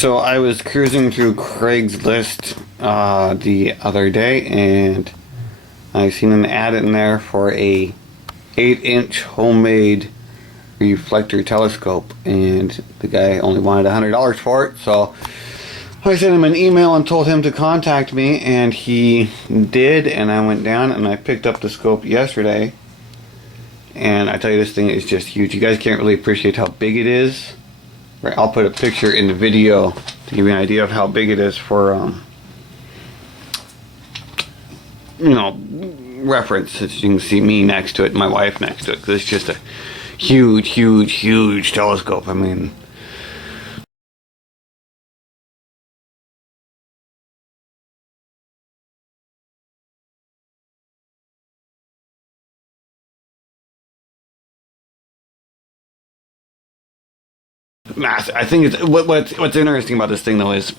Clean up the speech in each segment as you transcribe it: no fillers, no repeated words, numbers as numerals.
So I was cruising through Craigslist the other day, and I seen an ad in there for a 8-inch homemade reflector telescope, and the guy only wanted $100 for it. So I sent him an email and told him to contact me, and he did. And I went down and I picked up the scope yesterday, and I tell you, this thing is just huge. You guys can't really appreciate how big it is. Right, I'll put a picture in the video to give you an idea of how big it is for, you know, reference. As you can see me next to it, my wife next to it, because it's just a huge, huge, huge telescope. I mean, massive. I think it's what's interesting about this thing though is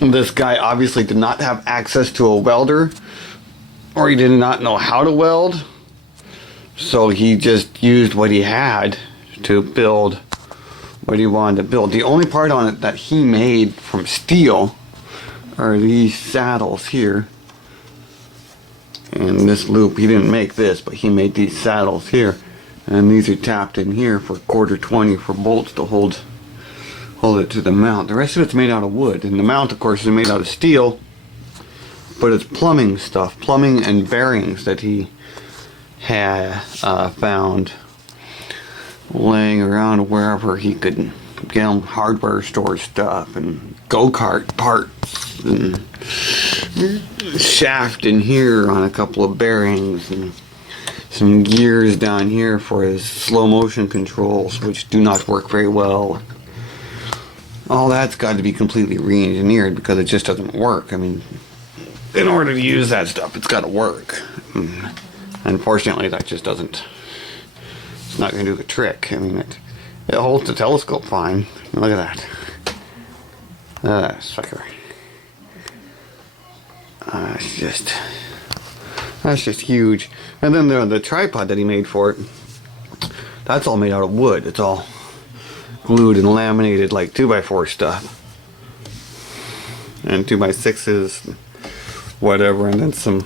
this guy obviously did not have access to a welder, or he did not know how to weld, so he just used what he had to build what he wanted to build. The only part on it that he made from steel are these saddles here, and this loop. He didn't make this, but he made these saddles here, and these are tapped in here for 1/4-20 for bolts to hold it to the mount. The rest of it's made out of wood, and the mount, of course, is made out of steel, but it's plumbing stuff, plumbing and bearings that he had found laying around wherever he could get them, hardware store stuff and go-kart parts and shaft in here on a couple of bearings and some gears down here for his slow motion controls, which do not work very well. All that's got to be completely re-engineered because it just doesn't work. I mean, in order to use that stuff, it's got to work. Unfortunately, that just doesn't. It's not going to do the trick. I mean, it holds the telescope fine. Look at that. Sucker. That's just huge. And then the tripod that he made for it, that's all made out of wood. It's all glued and laminated like 2x4 stuff. And 2x6s, whatever, and then some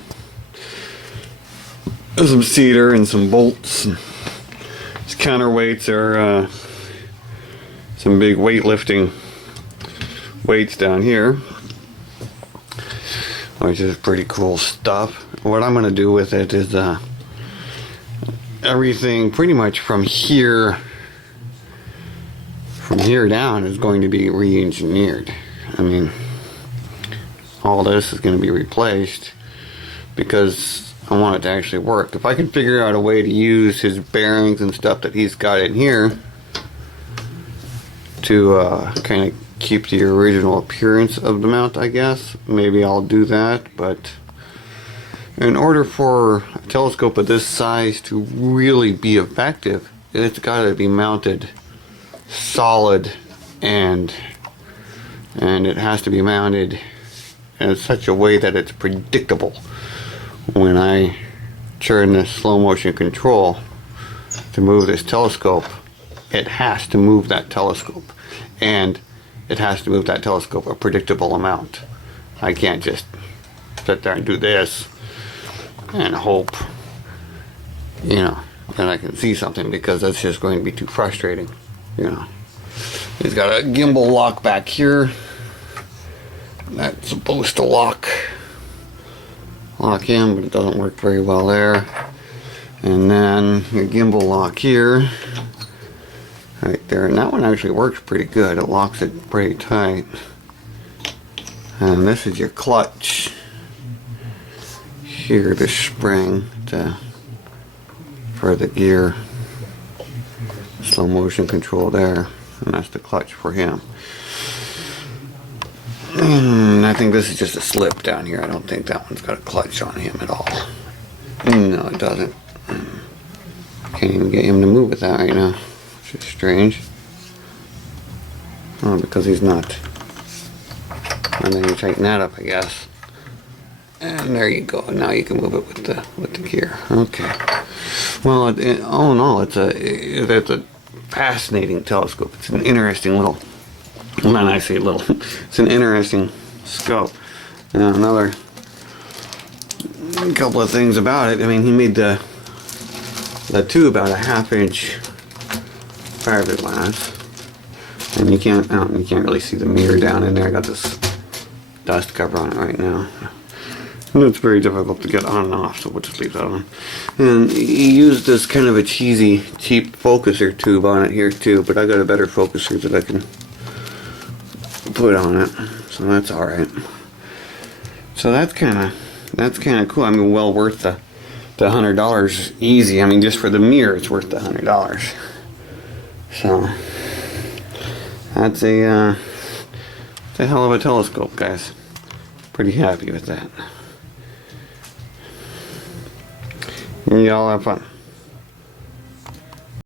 cedar and some bolts. His counterweights are some big weightlifting weights down here, which is pretty cool stuff. What I'm going to do with it is everything pretty much from here down is going to be re-engineered. I mean, all this is going to be replaced because I want it to actually work. If I can figure out a way to use his bearings and stuff that he's got in here to kind of keep the original appearance of the mount, I guess, maybe I'll do that. But in order for a telescope of this size to really be effective, it's got to be mounted solid, and it has to be mounted in such a way that it's predictable. When I turn this slow motion control to move this telescope, it has to move that telescope, and it has to move that telescope a predictable amount. I can't just sit there and do this and hope, you know, that I can see something, because that's just going to be too frustrating, you know. He's got a gimbal lock back here that's supposed to lock in, but it doesn't work very well there. And then your gimbal lock here, right there, and that one actually works pretty good. It locks it pretty tight. And this is your clutch here, the spring for the gear, slow motion control there, and that's the clutch for him. I think this is just a slip down here. I don't think that one's got a clutch on him at all. No, it doesn't. Can't even get him to move with that right now, which is strange. Oh, because he's not. And then you tighten that up, I guess. And there you go. Now you can move it with the gear. Okay. Well, all in all, it's a fascinating telescope. It's an interesting little Well, not I say little. It's an interesting scope. Another couple of things about it. I mean, he made the tube about a 1/2 inch fiberglass, and you can't really see the mirror down in there. I got this dust cover on it right now. And it's very difficult to get on and off, so we'll just leave that on. And he used this kind of a cheesy, cheap focuser tube on it here too, but I got a better focuser that I can put on it, so that's all right. So that's kind of cool. I mean, well worth the $100 easy. I mean, just for the mirror, it's worth the $100. So that's a hell of a telescope, guys. Pretty happy with that. Y'all have fun.